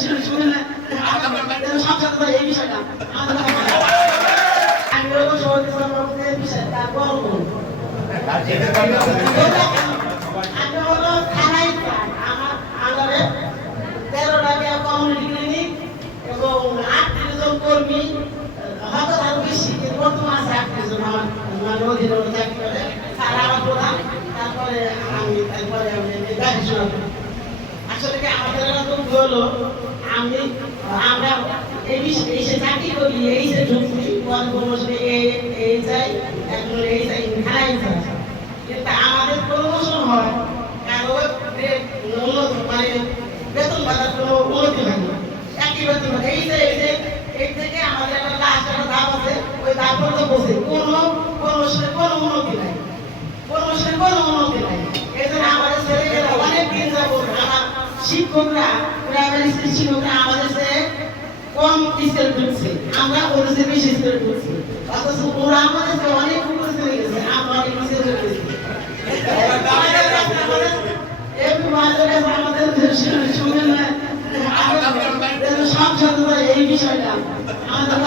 শুনে না সংসদ এই বিষয়টা আমি ওরকম সভাপতির বিষয় তার গর্ব আমি হলো থানায় আমার আন্ডারে 13টা কমিউনিটি ক্লিনিক এবং 38 জন কর্মী হয়তো তার বেশি বর্তমান আছে 38 জন আমার অধীনে চাকরি করে তারা আমার প্রধান তারপরে আমি দেখাশোনা করি আসলে কি আমাদের এরকম হলো আমরা এই সে চাকরি করি এই সে ঢুকছি প্রমোশনে এই যাই এখন এই যাই খাই যাই কিন্তু আমাদের প্রমোশন হয় কারো মানে বেতন ভাতার কোনো উন্নতি হয় না একই বেতন এই যে এই থেকে আমাদের একটা লাস্ট একটা ধাপ আছে ওই ধাপ পর্যন্ত বসে কোনো প্রমোশনে কোনো উন্নতি নাই প্রমোশনে কোনো উন্নতি নাই এই জন্য আমাদের ছেলেমেয়েরা অনেক দিন যাবো আমার শিক্ষকরা প্রাইমারি স্কুল শিক্ষকরা আমাদের সে কম স্কেল ঢুকছে আমরা ওদের সে বেশি স্কেল ঢুকছি অথচ ওরা আমাদের সে অনেক উপরে চলে গেছে আমরা অনেক নিচে চলে গেছি আমাদের শুনে না সংসদ এই বিষয়টা আমাদের